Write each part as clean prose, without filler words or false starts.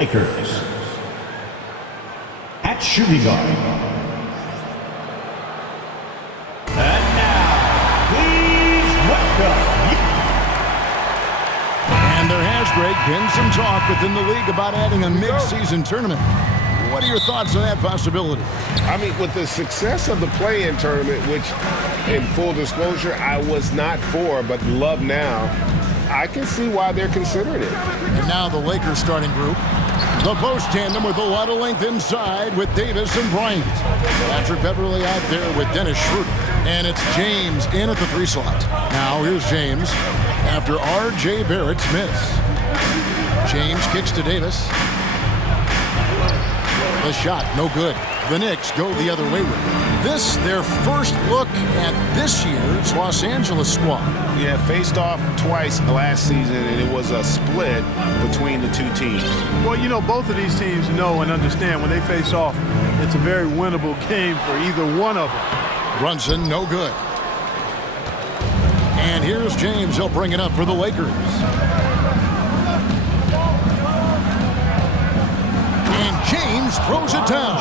Lakers. At shooting guard. And now, please welcome. And there has, Greg, been some talk within the league about adding a mid-season tournament. What are your thoughts on that possibility? I mean, with the success of the play-in tournament, which, in full disclosure, I was not for, but love now, I can see why they're considering it. And now the Lakers starting group. The post tandem with a lot of length inside with Davis and Bryant. Patrick Beverly out there with Dennis Schroeder. And it's James in at the 3 slot. Now here's James after R.J. Barrett's miss. James kicks to Davis. The shot, no good. The Knicks go the other way with it. This, their first look at this year's Los Angeles squad. Yeah, faced off twice last season, and it was a split between the two teams. Well, you know, both of these teams know and understand when they face off, it's a very winnable game for either one of them. Brunson, no good. And here's James. He'll bring it up for the Lakers. James throws it down.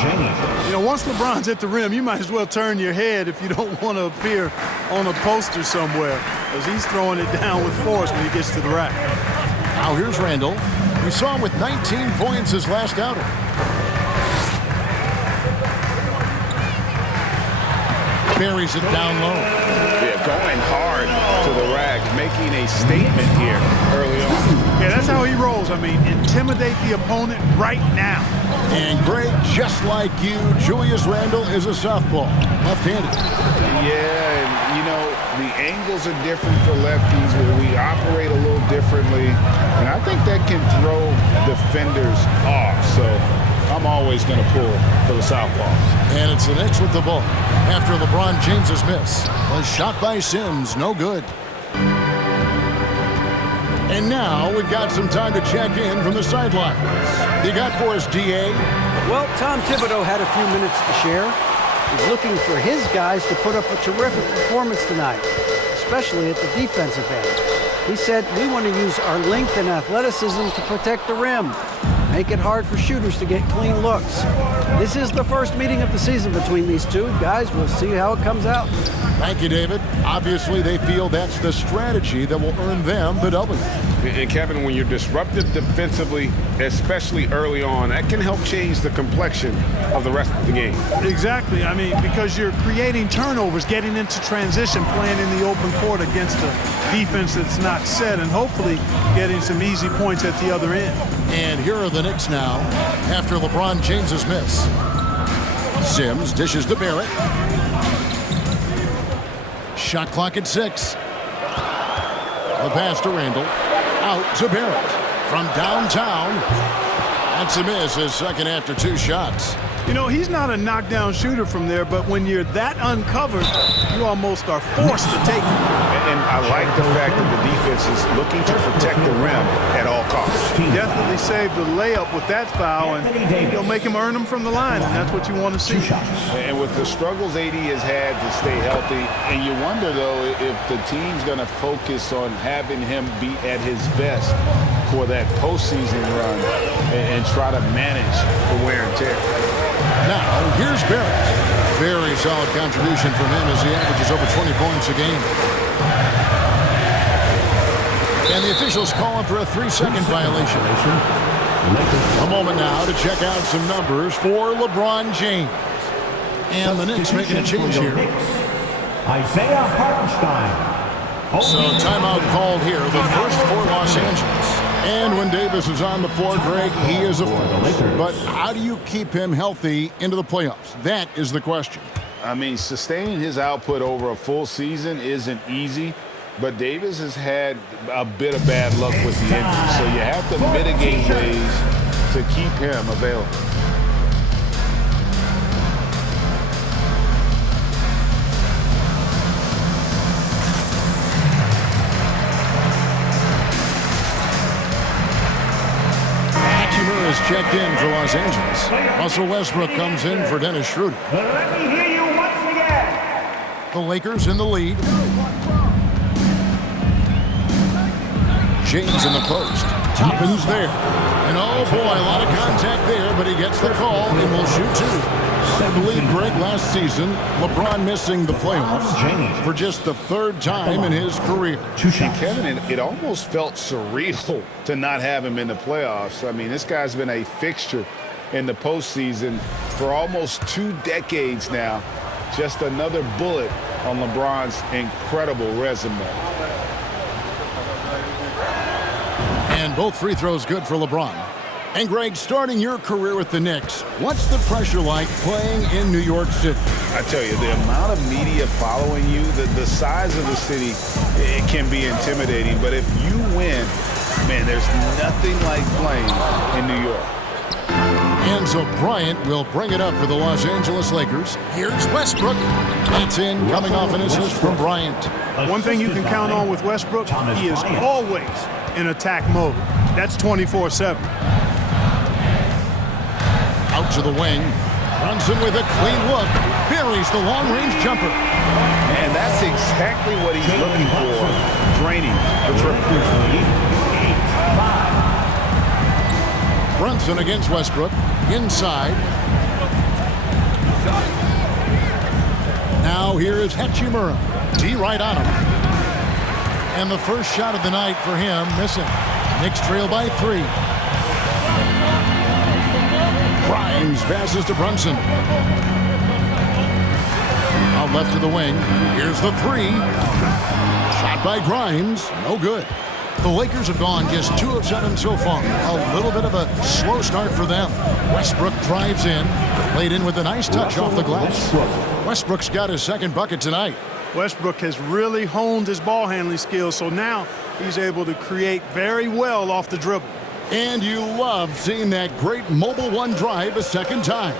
You know, once LeBron's at the rim, you might as well turn your head if you don't want to appear on a poster somewhere, because he's throwing it down with force when he gets to the rack. Now here's Randle. We saw him with 19 points his last outing. Buries it down low. Yeah, going hard to the rack, making a statement here early on. Yeah, that's how he rolls. I mean, intimidate the opponent right now. And Greg, just like you, Julius Randle is a southpaw, left-handed. Yeah, and you know, the angles are different for lefties where we operate a little differently. And I think that can throw defenders off. So I'm always going to pull for the southpaw. And it's the Knicks with the ball after LeBron James's miss. A shot by Sims, no good. And now we've got some time to check in from the sidelines. You got for us, D.A.? Well, Tom Thibodeau had a few minutes to share. He's looking for his guys to put up a terrific performance tonight, especially at the defensive end. He said, we want to use our length and athleticism to protect the rim, make it hard for shooters to get clean looks. This is the first meeting of the season between these two. Guys, we'll see how it comes out. Thank you, David. Obviously, they feel that's the strategy that will earn them the W. And Kevin, when you're disruptive defensively, especially early on, that can help change the complexion of the rest of the game. Exactly. I mean, because you're creating turnovers, getting into transition, playing in the open court against a defense that's not set, and hopefully getting some easy points at the other end. And here are the Knicks now after LeBron James's miss. Sims dishes to Barrett. Shot clock at 6. The pass to Randle. Out to Barrett. From downtown. That's a miss, his second after 2 shots. You know, he's not a knockdown shooter from there, but when you're that uncovered, you almost are forced to take it. And I like the fact that the defense is looking to protect the rim at all costs. He definitely saved the layup with that foul, and he'll make him earn them from the line, and that's what you want to see. And with the struggles AD has had to stay healthy, and you wonder, though, if the team's going to focus on having him be at his best for that postseason run and try to manage the wear and tear. Now, here's Barrett. Very solid contribution from him as he averages over 20 points a game. And the officials calling for a 3-second violation. A moment now to check out some numbers for LeBron James. And the Knicks making a change here. Isaiah Hartenstein. So timeout called here, the first for Los Angeles. And when Davis is on the floor, Greg, he is a force. But how do you keep him healthy into the playoffs? That is the question. I mean, sustaining his output over a full season isn't easy, but Davis has had a bit of bad luck with the injury, so you have to mitigate ways to keep him available. Is checked in for Los Angeles. Russell Westbrook comes in for Dennis Schroeder. Let me hear you once again. The Lakers in the lead. James in the post. Toppin's there. And oh boy, a lot of contact there, but he gets the call and will shoot two. I believe, Greg, last season, LeBron missing the playoffs for just the third time in his career. Kevin, it almost felt surreal to not have him in the playoffs. I mean, this guy's been a fixture in the postseason for almost 2 decades now. Just another bullet on LeBron's incredible resume. And both free throws good for LeBron. And Greg, starting your career with the Knicks, what's the pressure like playing in New York City? I tell you, the amount of media following you, the size of the city, it can be intimidating. But if you win, man, there's nothing like playing in New York. And so Bryant will bring it up for the Los Angeles Lakers. Here's Westbrook. That's in, coming off an assist from Bryant. One thing you can count on with Westbrook, he is always in attack mode. That's 24/7. Out to the wing. Brunson with a clean look. Buries the long-range jumper. And that's exactly what he's looking for. Draining the triple. Brunson against Westbrook. Inside. Now here is Hachimura. D right on him. And the first shot of the night for him, missing. Knicks trail by 3. Grimes passes to Brunson. Out left to the wing. Here's the 3. Shot by Grimes. No good. The Lakers have gone just 2 of 7 so far. A little bit of a slow start for them. Westbrook drives in. Laid in with a nice touch off the glass. Westbrook's got his second bucket tonight. Westbrook has really honed his ball handling skills, so now he's able to create very well off the dribble. And you love seeing that great mobile one drive a second time.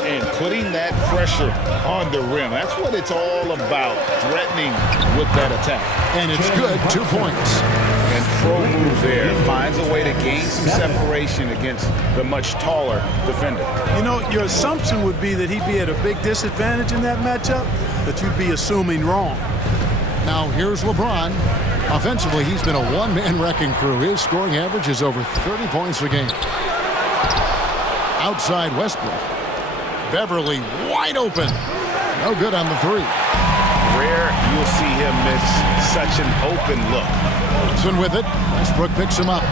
And putting that pressure on the rim. That's what it's all about, threatening with that attack. And it's good, 2 points. And pro move there. Finds a way to gain some separation against the much taller defender. You know, your assumption would be that he'd be at a big disadvantage in that matchup, but you'd be assuming wrong. Now here's LeBron. Offensively, he's been a one-man wrecking crew. His scoring average is over 30 points a game. Outside Westbrook. Beverly wide open. No good on the 3. Rare you'll see him miss such an open look. Brunson with it. Westbrook picks him up.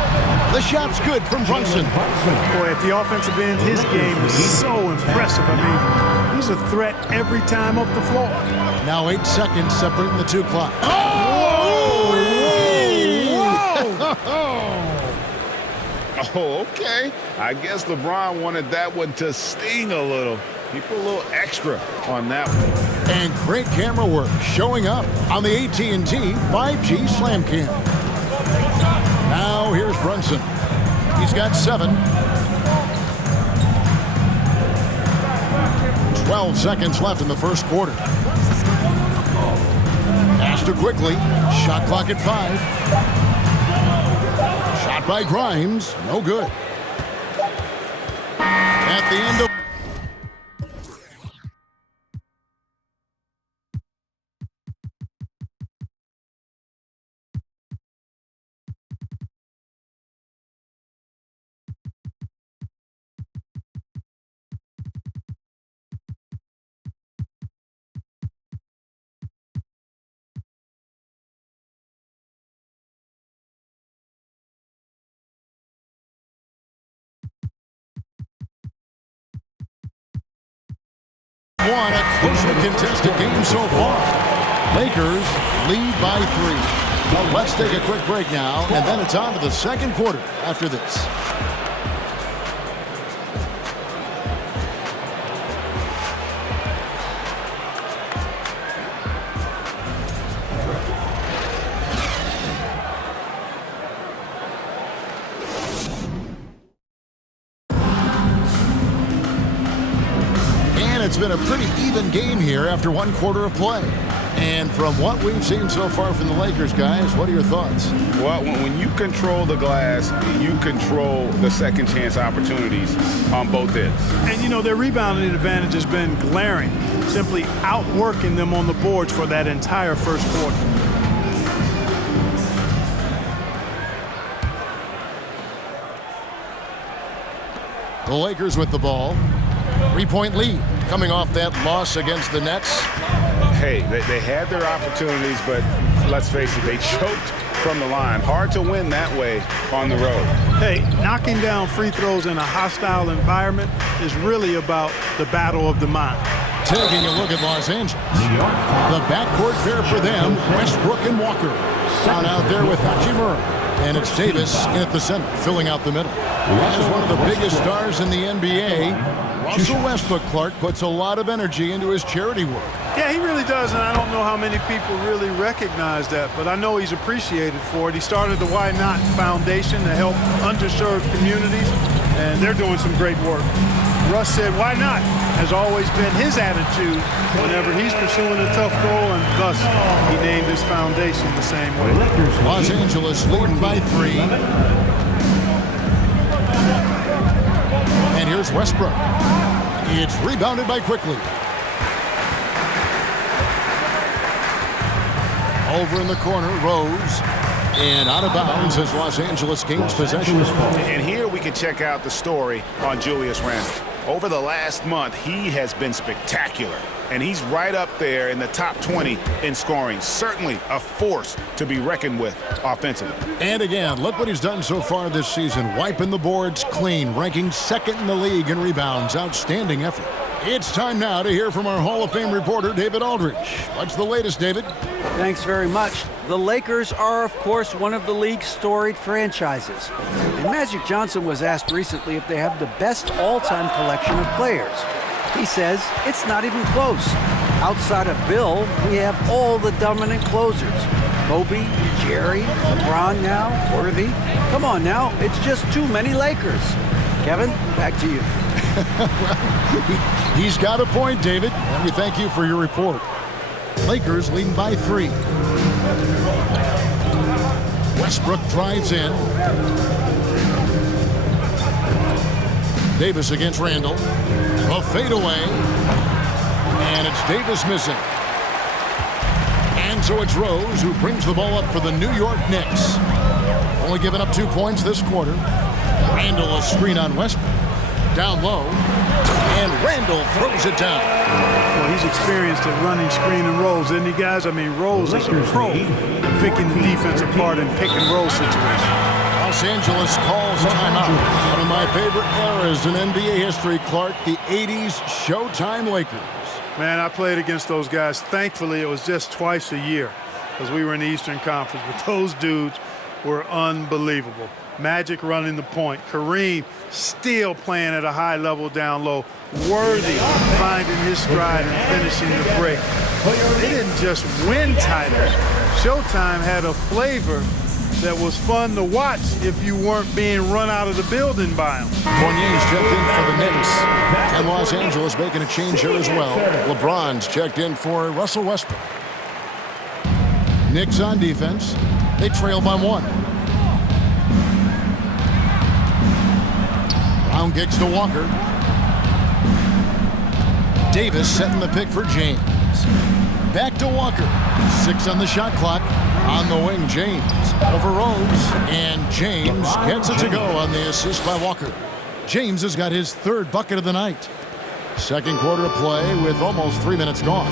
The shot's good from Brunson. Boy, at the offensive end, his game is so impressive. I mean, he's a threat every time up the floor. Now 8 seconds separating the 2 clock. Oh, okay. I guess LeBron wanted that one to sting a little. He put a little extra on that one. And great camera work showing up on the AT&T 5G Slam Cam. Now here's Brunson. He's got 7. 12 seconds left in the first quarter. Astor quickly. Shot clock at 5. Shot by Grimes. No good. At the end of... One, a closely contested game so far. Lakers lead by 3. Well, let's take a quick break now, and then it's on to the second quarter after this. It's been a pretty even game here after 1 quarter of play. And from what we've seen so far from the Lakers, guys, what are your thoughts? Well, when you control the glass, you control the second chance opportunities on both ends. And, you know, their rebounding advantage has been glaring, simply outworking them on the boards for that entire first quarter. The Lakers with the ball. 3-point lead coming off that loss against the Nets. Hey, they had their opportunities, but let's face it, they choked from the line. Hard to win that way on the road. Hey, knocking down free throws in a hostile environment is really about the battle of the mind. Taking a look at Los Angeles. The backcourt pair for them, Westbrook and Walker. Down out there with Hachimura. And it's Davis in at the center, filling out the middle. As one of the biggest stars in the NBA, Russell Westbrook, Clark, puts a lot of energy into his charity work. Yeah, he really does, and I don't know how many people really recognize that, but I know he's appreciated for it. He started the Why Not Foundation to help underserved communities, and they're doing some great work. Russ said, why not? Has always been his attitude whenever he's pursuing a tough goal, and thus he named his foundation the same way. Los Angeles leading by 3. And here's Westbrook. It's rebounded by Quickly. Over in the corner, Rose. And out of bounds as Los Angeles gains possession. And here we can check out the story on Julius Randle. Over the last month, he has been spectacular. And he's right up there in the top 20 in scoring. Certainly a force to be reckoned with offensively. And again, look what he's done so far this season. Wiping the boards clean, ranking 2nd in the league in rebounds. Outstanding effort. It's time now to hear from our Hall of Fame reporter, David Aldridge. What's the latest, David? Thanks very much. The Lakers are, of course, one of the league's storied franchises. And Magic Johnson was asked recently if they have the best all-time collection of players. He says it's not even close. Outside of Bill, we have all the dominant closers. Kobe, Jerry, LeBron now, Worthy. Come on now, it's just too many Lakers. Kevin, back to you. He's got a point, David, and we thank you for your report. Lakers leading by 3. Westbrook drives in. Davis against Randle. A fadeaway. And it's Davis missing. And so it's Rose who brings the ball up for the New York Knicks. Only giving up 2 points this quarter. Randle a screen on Westbrook. Down low. And Randle throws it down. Well, he's experienced at running screen and rolls, isn't he, guys? I mean, Rose is a pro at picking the defense apart in pick and roll situations. Los Angeles calls timeout. One of my favorite eras in NBA history, Clark, the 80s Showtime Lakers. Man, I played against those guys. Thankfully, it was just twice a year because we were in the Eastern Conference. But those dudes were unbelievable. Magic running the point. Kareem still playing at a high level down low. Worthy finding his stride and finishing the break. They didn't just win titles. Showtime had a flavor that was fun to watch if you weren't being run out of the building by them. Fournier's checked in for the Knicks. And Los Angeles making a change here as well. LeBron's checked in for Russell Westbrook. Knicks on defense. They trail by 1. Brown kicks to Walker. Davis setting the pick for James. Back to Walker. 6 on the shot clock. On the wing, James. Over Rose. And James gets it to go on the assist by Walker. James has got his 3rd bucket of the night. Second quarter of play with almost 3 minutes gone.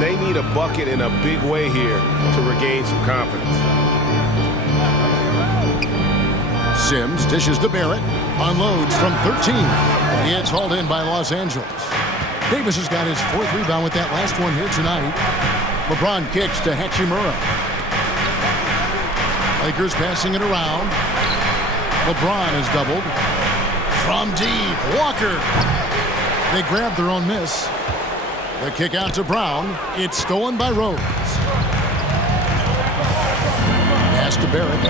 They need a bucket in a big way here to regain some confidence. Sims dishes to Barrett. Unloads from 13. It's hauled in by Los Angeles. Davis has got his 4th rebound with that last one here tonight. LeBron kicks to Hachimura. Lakers passing it around. LeBron is doubled. From deep, Walker. They grab their own miss. The kick out to Brown. It's stolen by Rose. Pass to Barrett.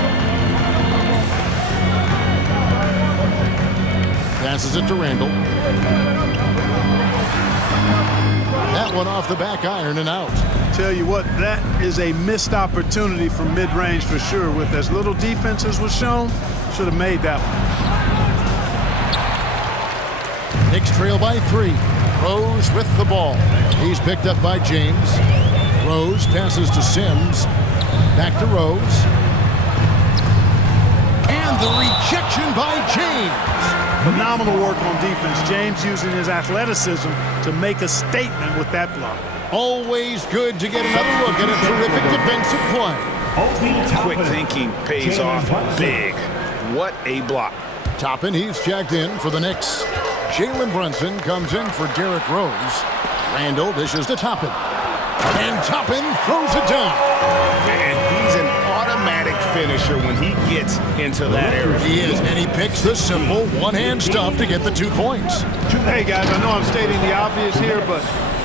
Passes it to Randle. That one off the back iron and out. Tell you what, that is a missed opportunity from mid-range for sure. With as little defense as was shown, should have made that one. Knicks trail by 3. Rose with the ball. He's picked up by James. Rose passes to Sims. Back to Rose. And the rejection by James. Phenomenal work on defense. James using his athleticism to make a statement with that block. Always good to get another look at a terrific defensive play. Quick thinking pays off big. What a block. Toppin, he's checked in for the Knicks. Jalen Brunson comes in for Derrick Rose. Randle dishes to Toppin. And Toppin throws it down. And he's an automatic finisher when he gets into that area. He is, and he picks the simple one-hand stuff to get the 2 points. Hey, guys, I know I'm stating the obvious here, but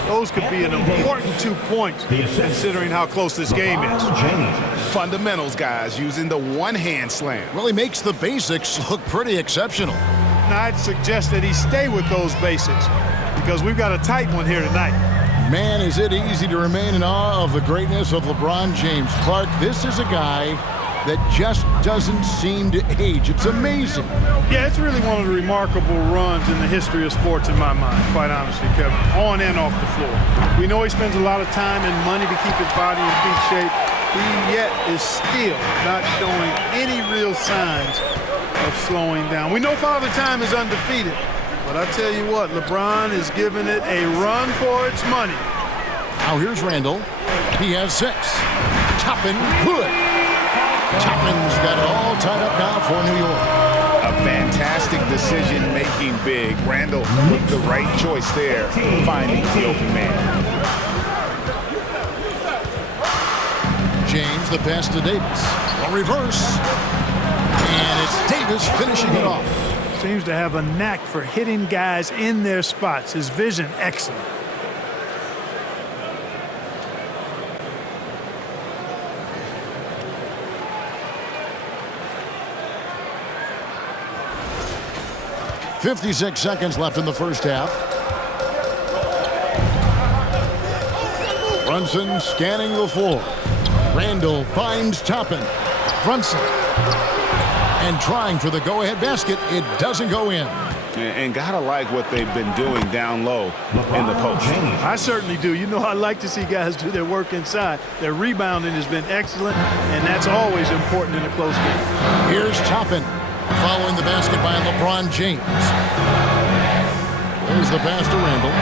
those could be an important 2 points considering how close this game is. Fundamentals, guys, using the one-hand slam. Really makes the basics look pretty exceptional. Now, I'd suggest that he stay with those basics because we've got a tight one here tonight. Man, is it easy to remain in awe of the greatness of LeBron James. Clark, this is a guy that just doesn't seem to age. It's amazing. Yeah, it's really one of the remarkable runs in the history of sports in my mind, quite honestly, Kevin, on and off the floor. We know he spends a lot of time and money to keep his body in peak shape. He yet is still not showing any real signs of slowing down. We know Father Time is undefeated, but I tell you what, LeBron is giving it a run for its money. Now here's Randle. He has 6. Toppin, good. Toppin's got it all tied up now for New York. A fantastic decision making big. Randle with the right choice there, finding the open man. James, the pass to Davis. A reverse. And it's Davis finishing it off. Seems to have a knack for hitting guys in their spots. His vision, excellent. .56 seconds left in the first half. Brunson scanning the floor. Randle finds Toppin. Brunson. And trying for the go-ahead basket. It doesn't go in. And gotta like what they've been doing down low in the post. I certainly do. You know, I like to see guys do their work inside. Their rebounding has been excellent, and that's always important in a close game. Here's Toppin. Following the basket by LeBron James. There's the pass to Randle.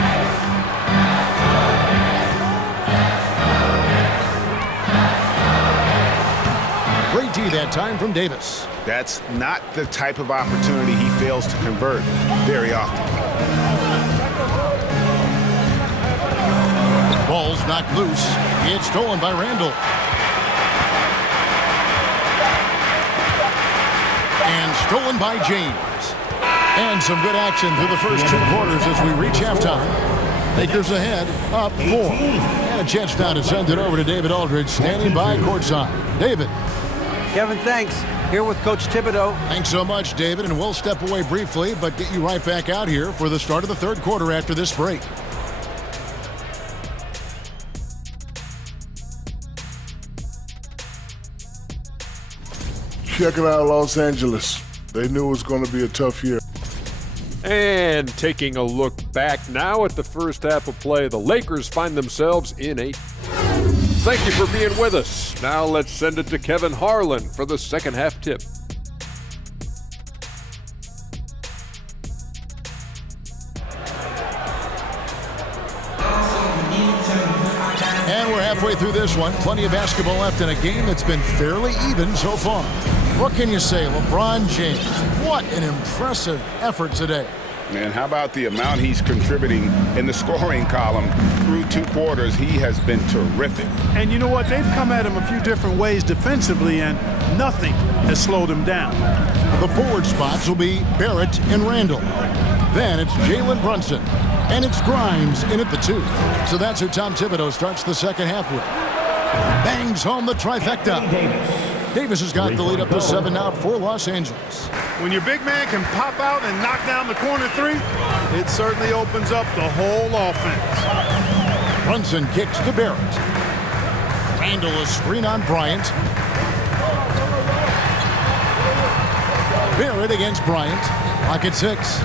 Great D that time from Davis. That's not the type of opportunity he fails to convert very often. Ball's knocked loose. It's stolen by Randle. And stolen by James. And some good action through the first 2 quarters as we reach halftime. Lakers ahead, up 4. And a chance now to send it over to David Aldridge, standing by courtside. David. Kevin, thanks. Here with Coach Thibodeau. Thanks so much, David, and we'll step away briefly, but get you right back out here for the start of the third quarter after this break. Check it out, Los Angeles. They knew it was going to be a tough year. And taking a look back now at the first half of play, the Lakers find themselves in 8th. Thank you for being with us. Now let's send it to Kevin Harlan for the second half tip. And we're halfway through this one. Plenty of basketball left in a game that's been fairly even so far. What can you say, LeBron James? What an impressive effort today. And how about the amount he's contributing in the scoring column through 2 quarters? He has been terrific. And you know what? They've come at him a few different ways defensively, and nothing has slowed him down. The forward spots will be Barrett and Randle. Then it's Jalen Brunson. And it's Grimes in at the 2. So that's who Tom Thibodeau starts the second half with. Bangs home the trifecta. Davis has got the lead up to 7 now for Los Angeles. When your big man can pop out and knock down the corner 3, it certainly opens up the whole offense. Brunson kicks to Barrett. Randle a screen on Bryant. Barrett against Bryant. Clock at 6.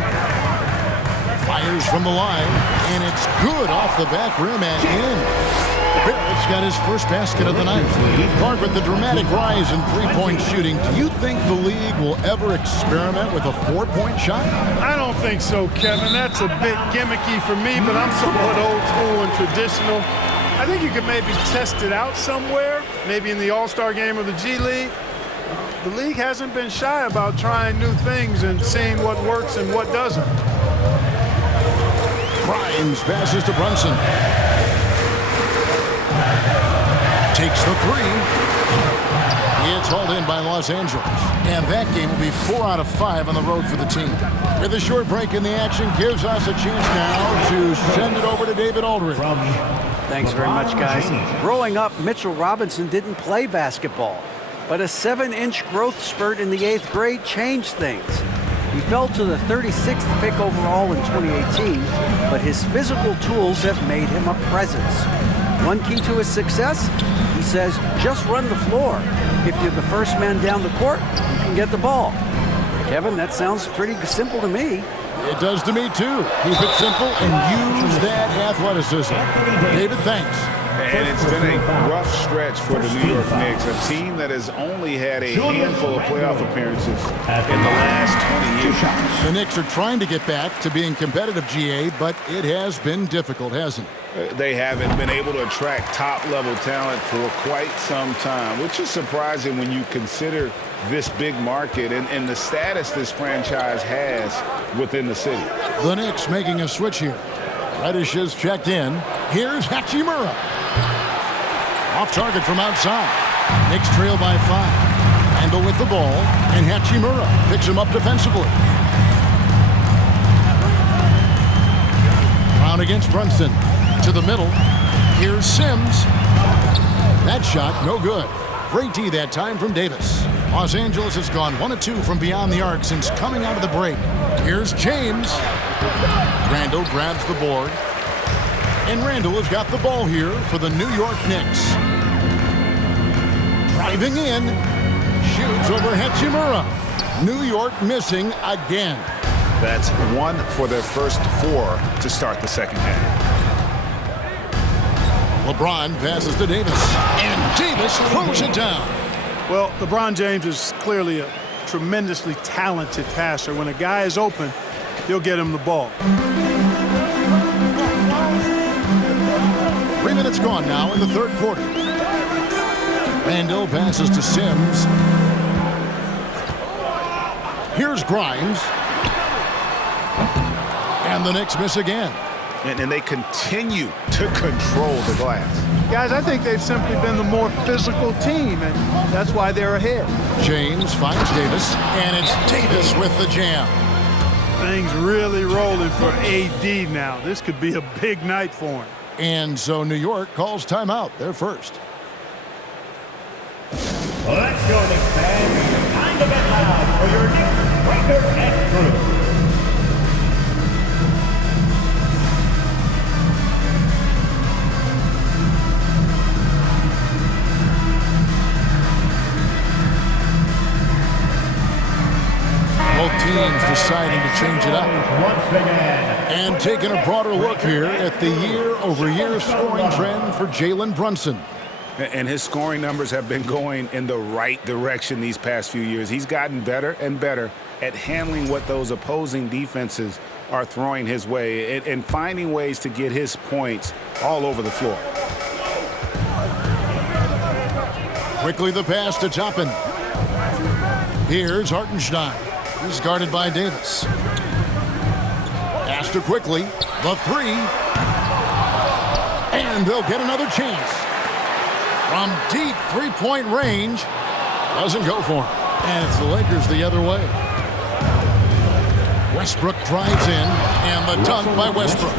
Fires from the line, and it's good off the back rim and in. Barrett's got his first basket of the night. Clark, with the dramatic rise in three-point shooting, do you think the league will ever experiment with a four-point shot? I don't think so, Kevin. That's a bit gimmicky for me, but I'm somewhat old school and traditional. I think you could maybe test it out somewhere, maybe in the All-Star game or the G League. The league hasn't been shy about trying new things and seeing what works and what doesn't. Grimes passes to Brunson. Takes the three. It's hauled in by Los Angeles. And that game will be 4 out of 5 on the road for the team. With a short break in the action, gives us a chance now to send it over to David Aldridge. Thanks very much, guys. Growing up, Mitchell Robinson didn't play basketball, but a 7-inch growth spurt in the 8th grade changed things. He fell to the 36th pick overall in 2018, but his physical tools have made him a presence. One key to his success, he says, just run the floor. If you're the first man down the court, you can get the ball. Kevin, that sounds pretty simple to me. It does to me, too. Keep it simple and use that athleticism. David, thanks. And it's been a rough stretch for the New York Knicks, a team that has only had a handful of playoff appearances in the last 20 years. The Knicks are trying to get back to being competitive, GA, but it has been difficult, hasn't it? They haven't been able to attract top-level talent for quite some time, which is surprising when you consider this big market and the status this franchise has within the city. The Knicks making a switch here. Reddish is checked in. Here's Hachimura. Off target from outside. Knicks trail by 5. Randle with the ball, and Hachimura picks him up defensively. Brown against Brunson. To the middle. Here's Sims. That shot, no good. Great D that time from Davis. Los Angeles has gone 1 of 2 from beyond the arc since coming out of the break. Here's James. Randle grabs the board. And Randle has got the ball here for the New York Knicks. Driving in. Shoots over Hachimura. New York missing again. That's 1 for their first 4 to start the second half. LeBron passes to Davis. And Davis throws it down. Well, LeBron James is clearly a tremendously talented passer. When a guy is open, he'll get him the ball. 3 minutes gone now in the third quarter. Randle passes to Sims. Here's Grimes. And the Knicks miss again. And they continue to control the glass. Guys, I think they've simply been the more physical team, and that's why they're ahead. James finds Davis, and it's Davis with the jam. Things really rolling for AD now. This could be a big night for him. And so New York calls timeout. They're first. Let's go, Knicks fans. Time to get loud for your Knicks Breaker X crew. Both teams deciding to change it up. And taking a broader look here at the year-over-year scoring trend for Jalen Brunson. And his scoring numbers have been going in the right direction these past few years. He's gotten better and better at handling what those opposing defenses are throwing his way and finding ways to get his points all over the floor. Quickly the pass to Toppin. Here's Hartenstein. He's guarded by Davis. Pass to quickly. The 3. And they'll get another chance. From deep three-point range. Doesn't go for him. And it's the Lakers the other way. Westbrook drives in. And the dunk by Westbrook.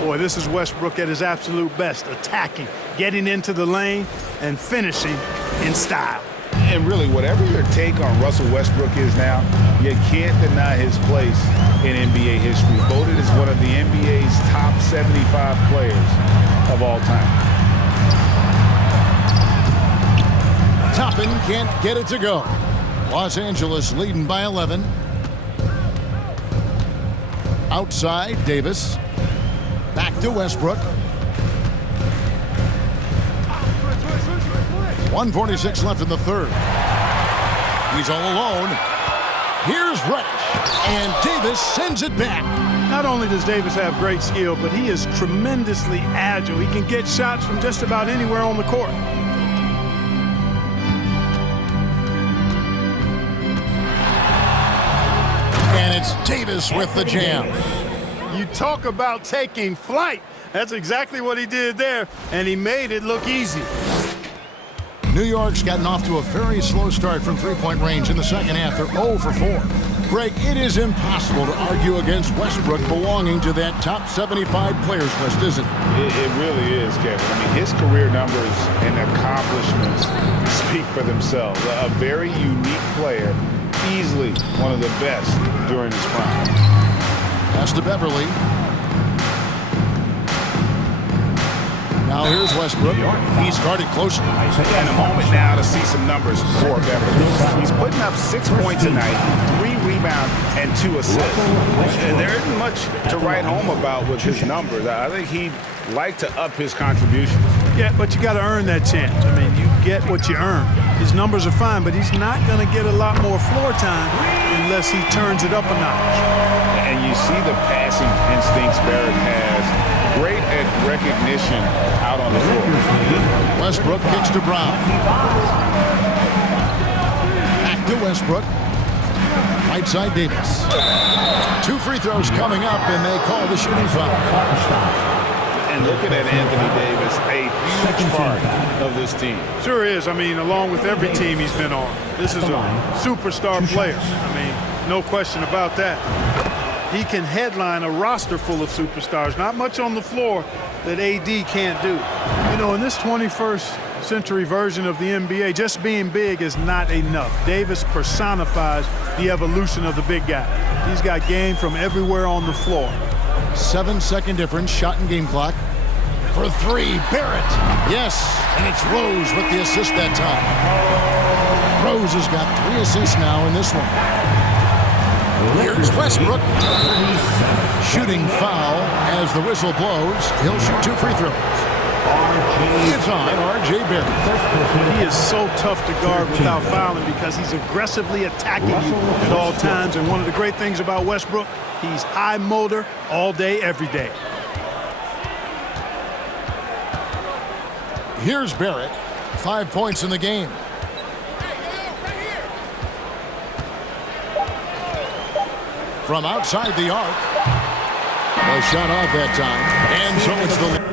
Boy, this is Westbrook at his absolute best. Attacking, getting into the lane, and finishing in style. And really, whatever your take on Russell Westbrook is now, you can't deny his place in NBA history. Voted as one of the NBA's top 75 players of all time. Toppin can't get it to go. Los Angeles leading by 11. Outside, Davis. Back to Westbrook. 1:46 left in the third. He's all alone. Here's Reddish, and Davis sends it back. Not only does Davis have great skill, but he is tremendously agile. He can get shots from just about anywhere on the court. And it's Davis with the jam. You talk about taking flight. That's exactly what he did there, and he made it look easy. New York's gotten off to a very slow start from three-point range in the second half. They're 0 for 4. Greg, it is impossible to argue against Westbrook belonging to that top 75 players list, isn't it? It really is, Kevin. I mean, his career numbers and accomplishments speak for themselves. A very unique player, easily one of the best during his prime. Pass to Beverly. Now here's Westbrook. He's guarded closely. And a moment now to see some numbers for Beverly. He's putting up 6 points tonight, 3 rebounds, and 2 assists. And there isn't much to write home about with his numbers. I think he'd like to up his contribution. Yeah, but you got to earn that chance. I mean, you get what you earn. His numbers are fine, but he's not going to get a lot more floor time unless he turns it up a notch. And you see the passing instincts Barrett has. Great at recognition out on the floor. Westbrook kicks to Brown. Back to Westbrook. Right side Davis. 2 free throws coming up, and they call the shooting foul. And looking at Anthony Davis, a huge part of this team. Sure is. I mean, along with every team he's been on. This is a superstar player. I mean, no question about that. He can headline a roster full of superstars. Not much on the floor that AD can't do. You know, in this 21st century version of the NBA, just being big is not enough. Davis personifies the evolution of the big guy. He's got game from everywhere on the floor. 7-second difference, shot and game clock. For 3, Barrett. Yes, and it's Rose with the assist that time. Rose has got 3 assists now in this one. Here's Westbrook. Shooting foul as the whistle blows. He'll shoot 2 free throws. It's on R.J. Barrett. He is so tough to guard without fouling because he's aggressively attacking you at all times. And one of the great things about Westbrook, he's high motor all day, every day. Here's Barrett. 5 points in the game. From outside the arc. A shot off that time. And so it's the...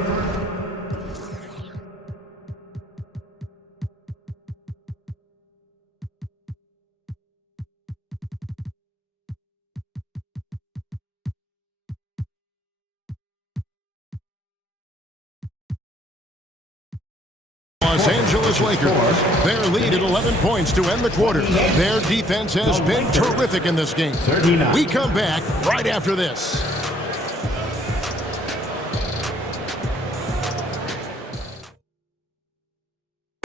Los Angeles Lakers, their lead at 11 points to end the quarter. Their defense has been terrific in this game. We come back right after this.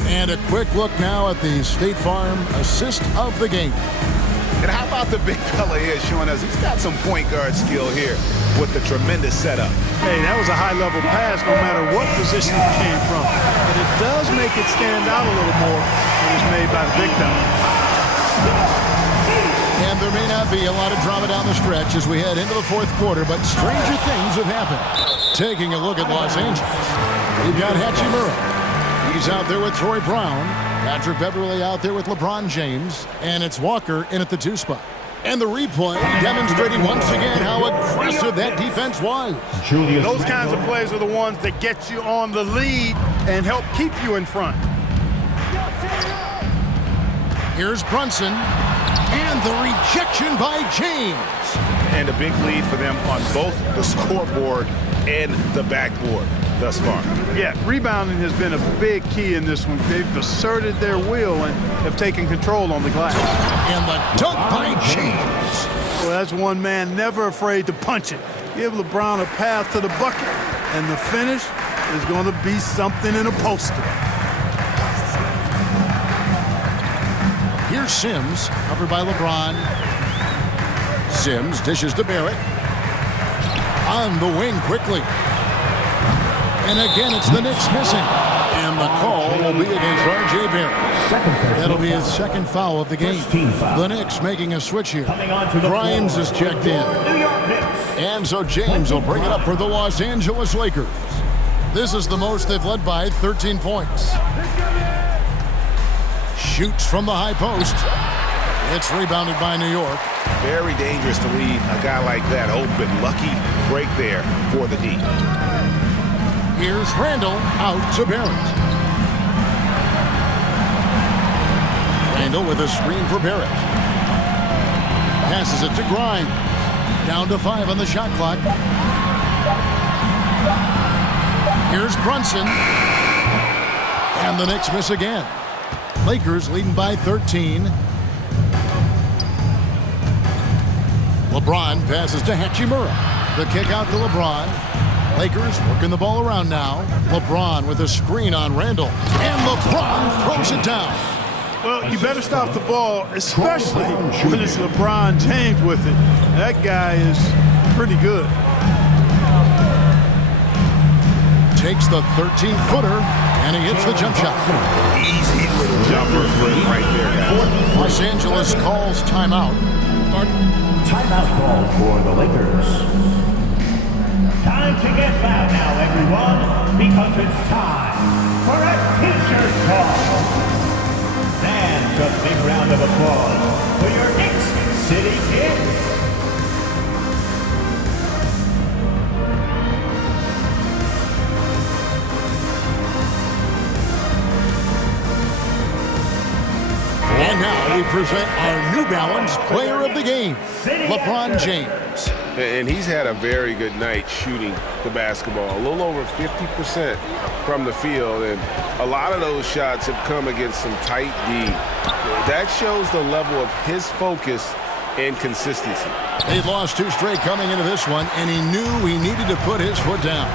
And a quick look now at the State Farm assist of the game. And how about the big fella here showing us he's got some point guard skill here with the tremendous setup. Hey, that was a high-level pass no matter what position it came from. But it does make it stand out a little more when it's made by the big fella. And there may not be a lot of drama down the stretch as we head into the 4th quarter, but stranger things have happened. Taking a look at Los Angeles, we've got Hachimura. He's out there with Troy Brown. Patrick Beverly out there with LeBron James. And it's Walker in at the 2 spot. And the replay demonstrating once again how aggressive that defense was. Those kinds of plays are the ones that get you on the lead and help keep you in front. Here's Brunson. And the rejection by James. And a big lead for them on both the scoreboard and the backboard thus far. Yeah, rebounding has been a big key in this one. They've asserted their will and have taken control on the glass. And the dunk by James. Well, that's one man never afraid to punch it. Give LeBron a path to the bucket, and the finish is going to be something in a poster. Here's Sims, covered by LeBron. Sims dishes to Barrett. On the wing quickly. And again, it's the Knicks missing. And And the call will be against R.J. Barrett. That'll be his second foul of the game. The Knicks making a switch here. Grimes is checked in. And so James will bring it up for the Los Angeles Lakers. This is the most they've led by, 13 points. Shoots from the high post. It's rebounded by New York. Very dangerous to leave a guy like that open. Lucky break there for the D. Here's Randle out to Barrett. Randle with a screen for Barrett. Passes it to Grimes. Down to 5 on the shot clock. Here's Brunson. And the Knicks miss again. Lakers leading by 13. LeBron passes to Hachimura. The kick out to LeBron. Lakers working the ball around now. LeBron with a screen on Randle. And LeBron throws it down. Well, you better stop the ball, especially when it's LeBron James with it. That guy is pretty good. Takes the 13-footer, and he hits the jump shot. Easy little jumper for him right there, guys. Los Angeles calls timeout. Timeout call for the Lakers. Time to get loud now, everyone, because it's time for a t-shirt call. And a big round of applause for your Knicks City Kings. And now we present our New Balance Player of the Game, LeBron James. And he's had a very good night shooting the basketball. A little over 50% from the field, and a lot of those shots have come against some tight D. That shows the level of his focus and consistency. He lost 2 straight coming into this one, and he knew he needed to put his foot down.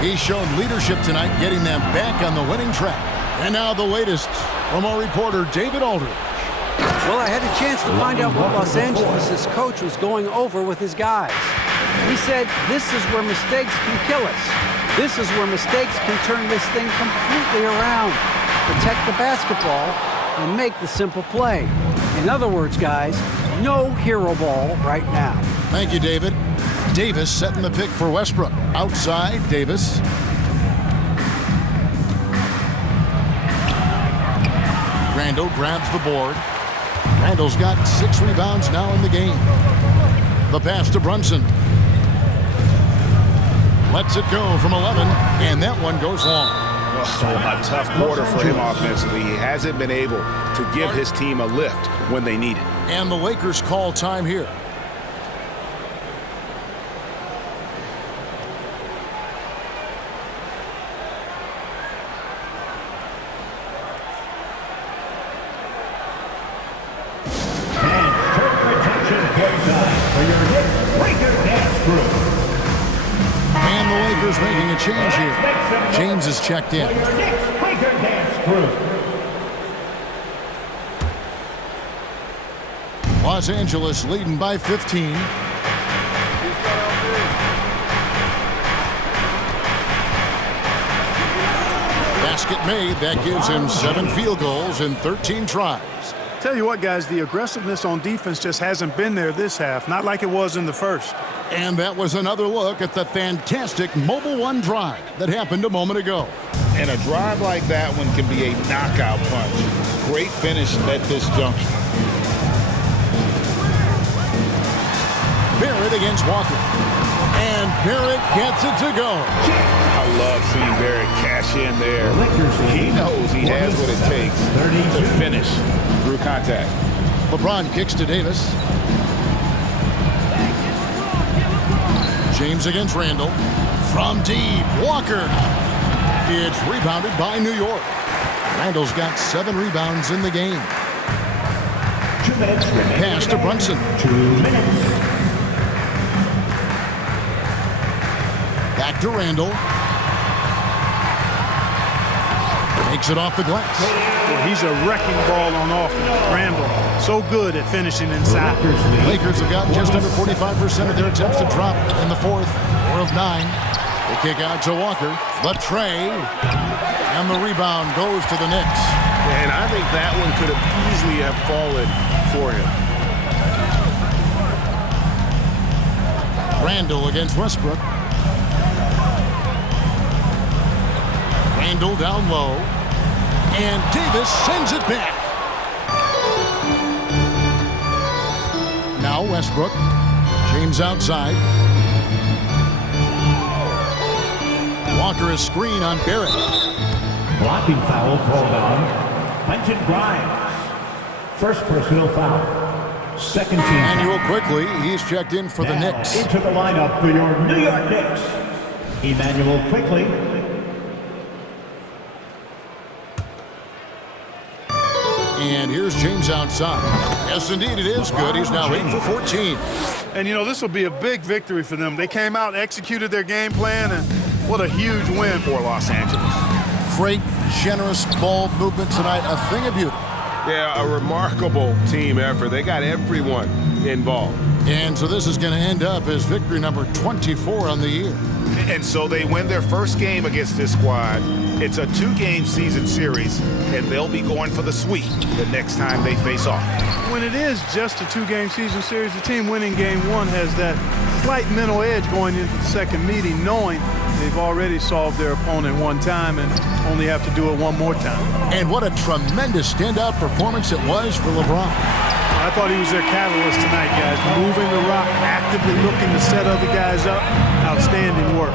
He showed leadership tonight, getting them back on the winning track. And now the latest from our reporter, David Aldridge. Well, I had a chance to find out what Los Angeles' coach was going over with his guys. He said, this is where mistakes can kill us. This is where mistakes can turn this thing completely around. Protect the basketball and make the simple play. In other words, guys, no hero ball right now. Thank you, David. Davis setting the pick for Westbrook. Outside, Davis. Randle grabs the board. Randle's got 6 rebounds now in the game. The pass to Brunson. Lets it go from 11, and that one goes long. A tough quarter for him offensively. He hasn't been able to give his team a lift when they need it. And the Lakers call time here. And the Lakers making a change here. James is checked in. Los Angeles leading by 15. Basket made. That gives him 7 field goals in 13 tries. Tell you what, guys, the aggressiveness on defense just hasn't been there this half, not like it was in the first. And that was another look at the fantastic Mobile One drive that happened a moment ago. And a drive like that one can be a knockout punch. Great finish at this junction. Barrett against Walker. And Barrett gets it to go. I love seeing Barrett cash in there. He knows he has what it takes to finish through contact. LeBron kicks to Davis. James against Randle. From deep, Walker. It's rebounded by New York. Randle's got 7 rebounds in the game. 2 minutes remaining. Pass to Brunson. 2 minutes. Back to Randle. Takes it off the glass. Well, he's a wrecking ball on offense. Randle, so good at finishing inside. Lakers have gotten just under 45% of their attempts to drop in the 4th, 4 of 9. They kick out to Walker. The tray. And the rebound goes to the Knicks. And I think that one could have easily have fallen for him. Randle against Westbrook. Randle down low. And Davis sends it back. Now Westbrook. James outside. Walker a screen on Barrett. Blocking foul called on Quentin Grimes. First personal foul. Second team. Manuel quickly. He's checked in for the Knicks. Into the lineup for your New York Knicks. Emmanuel quickly. And here's James outside. Yes, indeed, it is good. He's now 8 for 14. And, you know, this will be a big victory for them. They came out, executed their game plan, and what a huge win for Los Angeles. Great, generous ball movement tonight. A thing of beauty. Yeah, a remarkable team effort. They got everyone involved. And so this is going to end up as victory number 24 on the year. And so they win their first game against this squad. It's a 2-game season series, and they'll be going for the sweep the next time they face off. When it is just a 2-game season series, the team winning game 1 has that slight mental edge going into the second meeting, knowing they've already solved their opponent one time and only have to do it one more time. And what a tremendous standout performance it was for LeBron. I thought he was their catalyst tonight, guys. Moving the rock, actively looking to set other guys up. Outstanding work.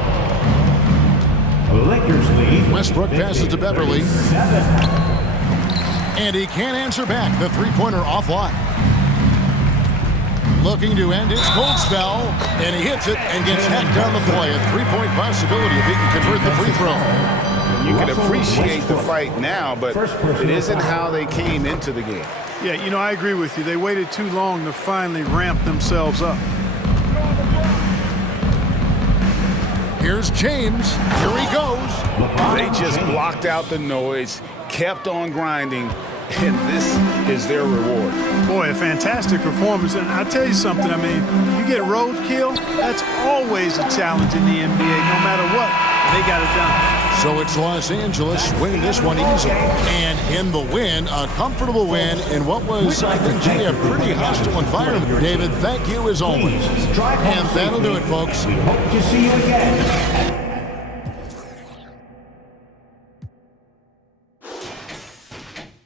Lakers lead. Westbrook passes to Beverly. 7. And he can't answer back. The three-pointer offline. Looking to end his cold spell. And he hits it and gets hacked down the play. A three-point possibility if he can convert the free throw. You can appreciate the fight now, but it isn't how they came into the game. Yeah, you know, I agree with you. They waited too long to finally ramp themselves up. Here's James. Here he goes. They just blocked out the noise, kept on grinding, and this is their reward. Boy, a fantastic performance. And I'll tell you something, I mean, you get roadkill, that's always a challenge in the NBA. No matter what, they got it done. So it's Los Angeles winning this one easily. And in the win, a comfortable win in what was, I think, a pretty hostile environment. David, thank you as always. And that'll do it, folks. We hope to see you again.